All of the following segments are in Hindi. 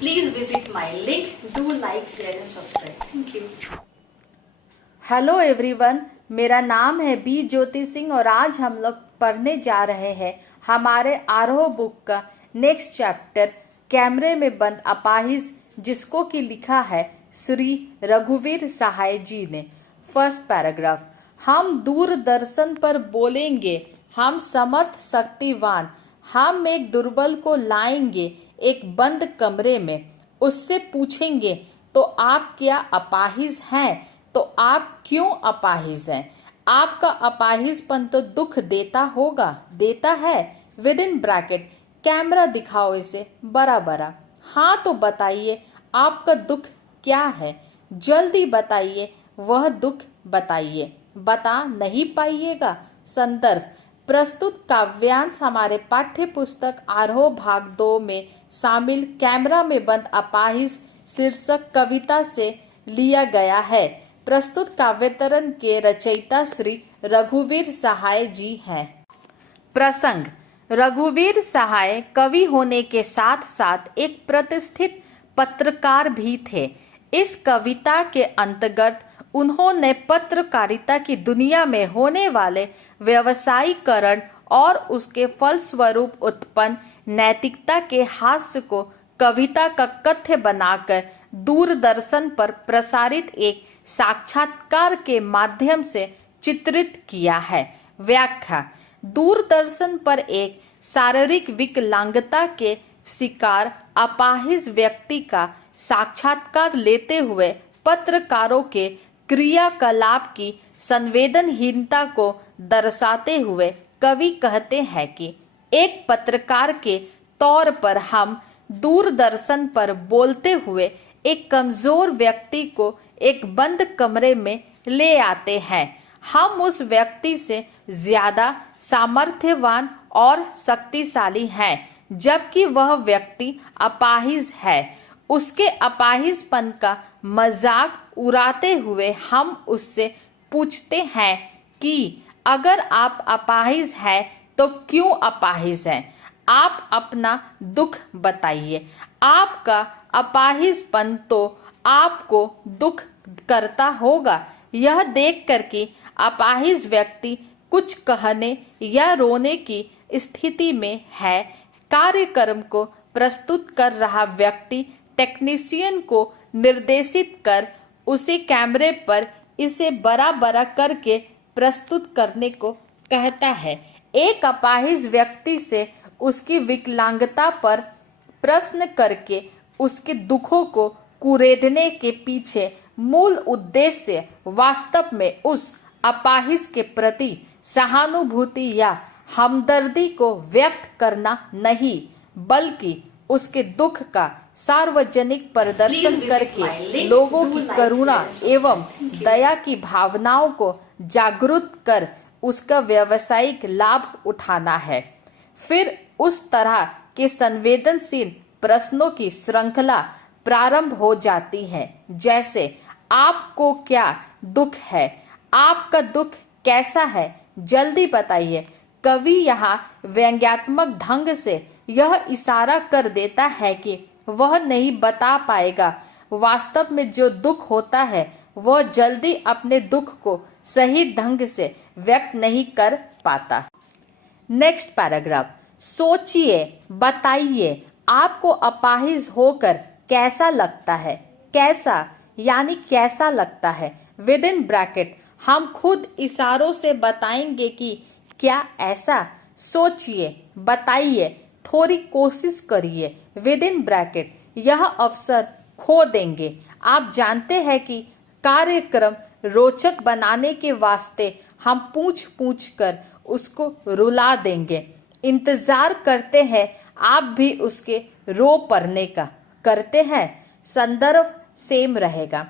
Please visit my link. Do like, share and subscribe. Thank you. Hello everyone, मेरा नाम है बी ज्योति सिंह और आज हम लोग पढ़ने जा रहे हैं हमारे आरोह बुक का नेक्स्ट चैप्टर कैमरे में बंद अपाहिज, जिसको कि लिखा है श्री रघुवीर सहाय जी ने। First paragraph. हम दूरदर्शन पर बोलेंगे, हम समर्थ शक्तिवान, हम एक दुर्बल को लाएंगे एक बंद कमरे में, उससे पूछेंगे तो आप क्या अपाहिज हैं? तो आप क्यों अपाहिज हैं? आपका अपाहिजपन तो दुख देता होगा, देता है। विद इन ब्रैकेट, कैमरा दिखाओ इसे बड़ा बड़ा। हाँ तो बताइए आपका दुख क्या है? जल्दी बताइए, वह दुख बताइए। बता नहीं पाइएगा। संदर्भ। प्रस्तुत काव्यांश हमारे पाठ्य पुस्तक आरोह भाग 2 में शामिल कैमरा में बंद अपाहिज शीर्षक कविता से लिया गया है। प्रस्तुत काव्यतरण के रचयिता श्री रघुवीर सहाय जी हैं। प्रसंग। रघुवीर सहाय कवि होने के साथ साथ एक प्रतिष्ठित पत्रकार भी थे। इस कविता के अंतर्गत उन्होंने पत्रकारिता की दुनिया में होने वाले व्यवसायीकरण और उसके फलस्वरूप उत्पन्न नैतिकता के हास्य को कविता का कथ्य बनाकर दूरदर्शन पर प्रसारित एक साक्षात्कार के माध्यम से चित्रित किया है। व्याख्या। दूरदर्शन पर एक शारीरिक विकलांगता के शिकार अपाहिज व्यक्ति का साक्षात्कार लेते हुए पत्रकारों के क्रियाकलाप की संवेदनहीनता को दर्शाते हुए कवि कहते हैं कि एक पत्रकार के तौर पर हम दूरदर्शन पर बोलते हुए एक कमजोर व्यक्ति को एक बंद कमरे में ले आते हैं। हम उस व्यक्ति से ज्यादा सामर्थ्यवान और शक्तिशाली हैं, जबकि वह व्यक्ति अपाहिज है। उसके अपाहिजपन का मजाक उड़ाते हुए हम उससे पूछते हैं कि अगर आप अपाहिज हैं तो क्यों अपाहिज हैं? आप अपना दुख बताइए। आपका अपाहिजपन तो आपको दुख करता होगा। यह देखकर कि अपाहिज व्यक्ति कुछ कहने या रोने की स्थिति में है, कार्यक्रम को प्रस्तुत कर रहा व्यक्ति टेक्नीशियन को निर्देशित कर उसे कैमरे पर इसे बड़ा बड़ा करके प्रस्तुत करने को कहता है। एक अपाहिज व्यक्ति से उसकी विकलांगता पर प्रश्न करके उसके दुखों को कुरेदने के पीछे मूल उद्देश्य वास्तव में उस अपाहिज के प्रति सहानुभूति या हमदर्दी को व्यक्त करना नहीं, बल्कि उसके दुख का सार्वजनिक प्रदर्शन करके लोगों की करुणा एवं दया की भावनाओं को जागरूक कर उसका व्यावसायिक लाभ उठाना है। फिर उस तरह के संवेदनशील प्रश्नों की श्रृंखला प्रारंभ हो जाती है, जैसे आपको क्या दुख है? आपका दुख कैसा है? जल्दी बताइए। कवि यहाँ व्यंग्यात्मक ढंग से यह इशारा कर देता है कि वह नहीं बता पाएगा। वास्तव में जो दुख होता है वह जल्दी अपने दुख को सही ढंग से व्यक्त नहीं कर पाता। Next paragraph. सोचिए, बताइए आपको अपाहिज होकर कैसा लगता है? कैसा यानी कैसा लगता है? विद इन ब्रैकेट, हम खुद इशारों से बताएंगे कि क्या ऐसा। सोचिए, बताइए, थोड़ी कोशिश करिए। विद इन ब्रैकेट, यह अवसर खो देंगे। आप जानते हैं कि कार्यक्रम रोचक बनाने के वास्ते हम पूछ पूछ कर उसको रुला देंगे। इंतजार करते हैं आप भी उसके रो पड़ने का। करते हैं। संदर्भ सेम रहेगा।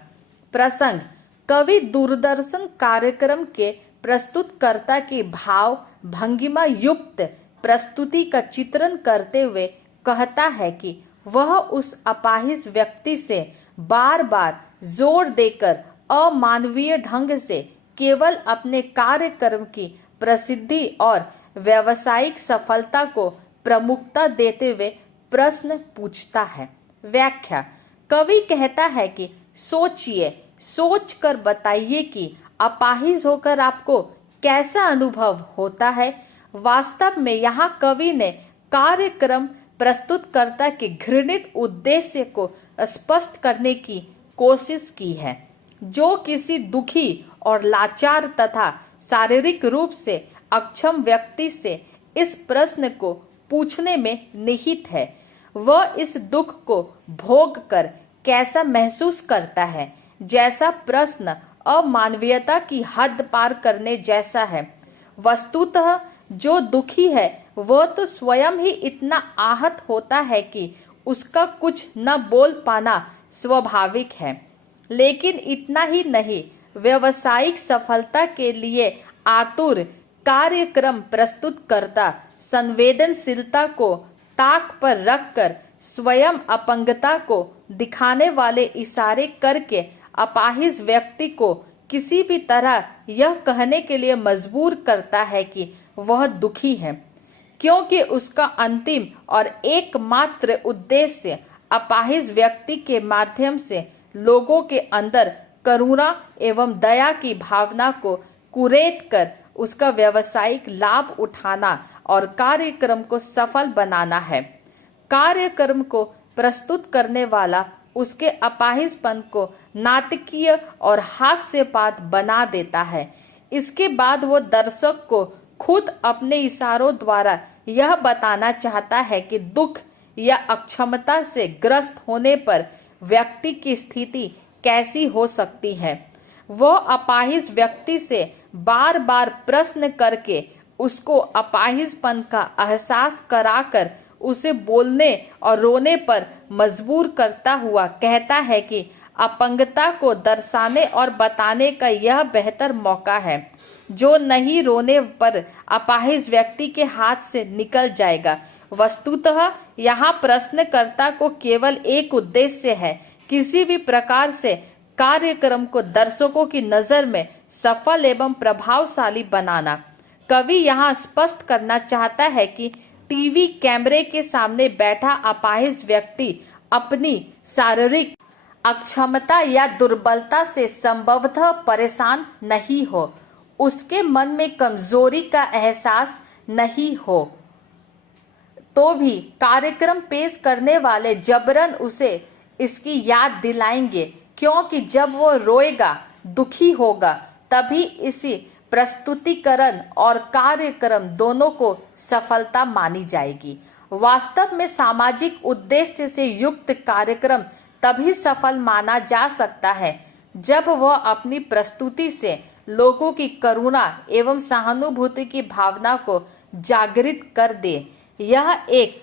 प्रसंग। कवि दूरदर्शन कार्यक्रम के प्रस्तुतकर्ता की भाव भंगिमा युक्त प्रस्तुति का चित्रण करते हुए कहता है कि वह उस अपाहिज व्यक्ति से बार बार जोर देकर अमानवीय ढंग से केवल अपने कार्यक्रम की प्रसिद्धि और व्यावसायिक सफलता को प्रमुखता देते हुए प्रश्न पूछता है। व्याख्या। कवि कहता है कि सोचिए, सोच कर बताइए कि अपाहिज होकर आपको कैसा अनुभव होता है। वास्तव में यहाँ कवि ने कार्यक्रम प्रस्तुतकर्ता के घृणित उद्देश्य को स्पष्ट करने की कोशिश की है, जो किसी दुखी और लाचार तथा शारीरिक रूप से अक्षम व्यक्ति से इस प्रश्न को पूछने में निहित है। वह इस दुख को भोग कर कैसा महसूस करता है। जैसा प्रश्न अमानवीयता की हद पार करने जैसा है। वस्तुतः जो दुखी है वह तो स्वयं ही इतना आहत होता है कि उसका कुछ न बोल पाना स्वाभाविक है। लेकिन इतना ही नहीं, व्यावसायिक सफलता के लिए आतुर कार्यक्रम प्रस्तुतकर्ता संवेदनशीलता को ताक पर रखकर स्वयं अपंगता को दिखाने वाले इशारे करके अपाहिज व्यक्ति को किसी भी तरह यह कहने के लिए मजबूर करता है कि वह दुखी है, क्योंकि उसका अंतिम और एकमात्र उद्देश्य अपाहिज व्यक्ति के माध्यम से लोगों के अंदर करुणा एवं दया की भावना को कुरेद कर उसका व्यावसायिक लाभ उठाना और कार्यक्रम को सफल बनाना है। कार्यक्रम को प्रस्तुत करने वाला उसके अपाहिजपन को नाटकीय और हास्यपात बना देता है। इसके बाद वो दर्शक को खुद अपने इशारों द्वारा यह बताना चाहता है कि दुख या अक्षमता से ग्रस्त होने पर व्यक्ति की स्थिति कैसी हो सकती है। वह अपाहिज व्यक्ति से बार बार प्रश्न करके उसको अपाहिजपन का एहसास कराकर उसे बोलने और रोने पर मजबूर करता हुआ कहता है कि अपंगता को दर्शाने और बताने का यह बेहतर मौका है, जो नहीं रोने पर अपाहिज व्यक्ति के हाथ से निकल जाएगा। वस्तुतः यहाँ प्रश्नकर्ता को केवल एक उद्देश्य है, किसी भी प्रकार से कार्यक्रम को दर्शकों की नजर में सफल एवं प्रभावशाली बनाना। कवि यहाँ स्पष्ट करना चाहता है कि टीवी कैमरे के सामने बैठा अपाहिज व्यक्ति अपनी शारीरिक अक्षमता या दुर्बलता से संभवतः परेशान नहीं हो, उसके मन में कमजोरी का एहसास नहीं हो, तो भी कार्यक्रम पेश करने वाले जबरन उसे इसकी याद दिलाएंगे, क्योंकि जब वो रोएगा, दुखी होगा, तभी इसी प्रस्तुतिकरण और कार्यक्रम दोनों को सफलता मानी जाएगी। वास्तव में सामाजिक उद्देश्य से युक्त कार्यक्रम तभी सफल माना जा सकता है जब वह अपनी प्रस्तुति से लोगों की करुणा एवं सहानुभूति की भावना को जागृत कर दे। यह एक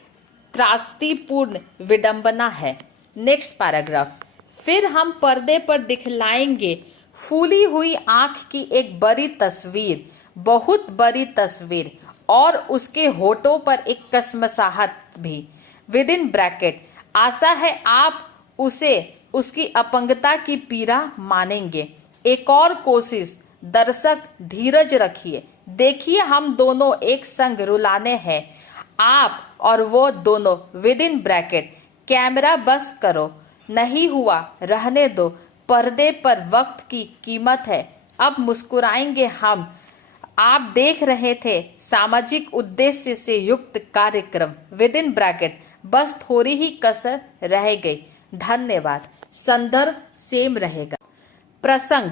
त्रासदीपूर्ण विडंबना है। Next paragraph. फिर हम पर्दे पर दिखलाएंगे फूली हुई आंख की एक बड़ी तस्वीर, बहुत बड़ी तस्वीर, और उसके होठों पर एक कसमसाहट भी। विद इन ब्रैकेट, आशा है आप उसे उसकी अपंगता की पीड़ा मानेंगे। एक और कोशिश, दर्शक धीरज रखिए, देखिए हम दोनों एक संग रुलाने हैं, आप और वो दोनों। विद इन ब्रैकेट, कैमरा बस करो, नहीं हुआ रहने दो, पर्दे पर वक्त की कीमत है, अब मुस्कुराएंगे हम। आप देख रहे थे सामाजिक उद्देश्य से युक्त कार्यक्रम। विद इन ब्रैकेट, बस थोड़ी ही कसर रह गई। धन्यवाद। संदर्भ सेम रहेगा। प्रसंग,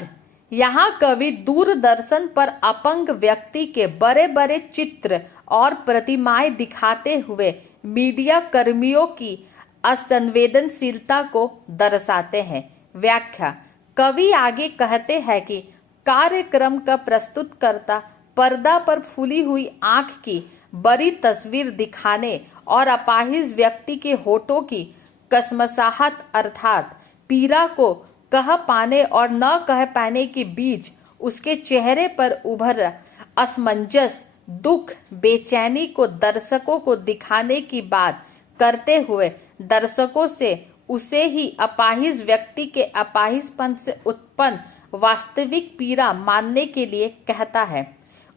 यहाँ कवि दूरदर्शन पर अपंग व्यक्ति के बड़े बड़े चित्र और प्रतिमाएं दिखाते हुए मीडिया कर्मियों की असंवेदनशीलता को दर्शाते हैं। व्याख्या। कवि आगे कहते हैं कि कार्यक्रम का प्रस्तुतकर्ता पर्दा पर फूली हुई आंख की बड़ी तस्वीर दिखाने और अपाहिज व्यक्ति के होठों की कसमसाहट अर्थात पीड़ा को कह पाने और न कह पाने के बीच उसके चेहरे पर उभर असमंजस, दुख, बेचैनी को दर्शकों को दिखाने की बात करते हुए दर्शकों से उसे ही अपाहिज व्यक्ति के अपाहिजपन से उत्पन्न वास्तविक पीड़ा मानने के लिए कहता है।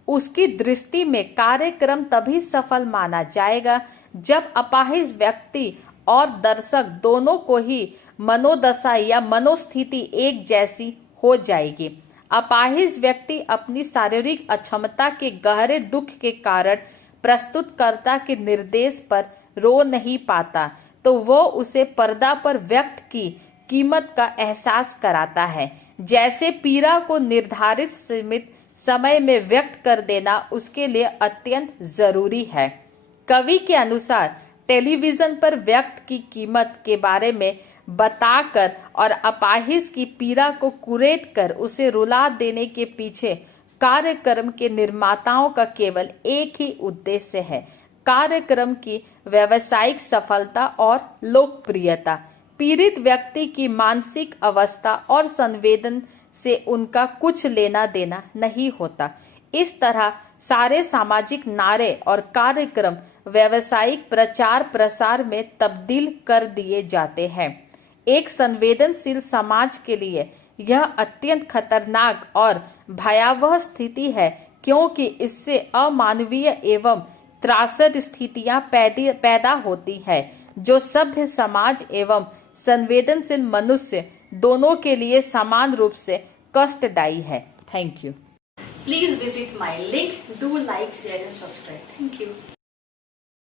उसकी दृष्टि में कार्यक्रम तभी सफल माना जाएगा जब अपाहिज व्यक्ति और दर्शक दोनों को ही मनोदशा या मनोस्थिति एक जैसी हो जाएगी। अपाहिज व्यक्ति अपनी शारीरिक अक्षमता के गहरे दुख के कारण प्रस्तुतकर्ता के निर्देश पर रो नहीं पाता, तो वो उसे पर्दा पर व्यक्त की कीमत का एहसास कराता है। जैसे पीड़ा को निर्धारित सीमित समय में व्यक्त कर देना उसके लिए अत्यंत जरूरी है। कवि के अनुसार टेलीविजन पर व्यक्त की कीमत के बारे में बताकर और अपाहिज की पीड़ा को कुरेद कर उसे रुला देने के पीछे कार्यक्रम के निर्माताओं का केवल एक ही उद्देश्य है, कार्यक्रम की व्यावसायिक सफलता और लोकप्रियता। पीड़ित व्यक्ति की मानसिक अवस्था और संवेदन से उनका कुछ लेना देना नहीं होता। इस तरह सारे सामाजिक नारे और कार्यक्रम व्यावसायिक प्रचार प्रसार में तब्दील कर दिए जाते हैं। एक संवेदनशील समाज के लिए यह अत्यंत खतरनाक और भयावह स्थिति है, क्योंकि इससे अमानवीय एवं त्रासद स्थितियां पैदा होती है, जो सभ्य समाज एवं संवेदनशील मनुष्य दोनों के लिए समान रूप से कष्टदायी है। Thank you. Please visit my link. Do like, share and subscribe. Thank you.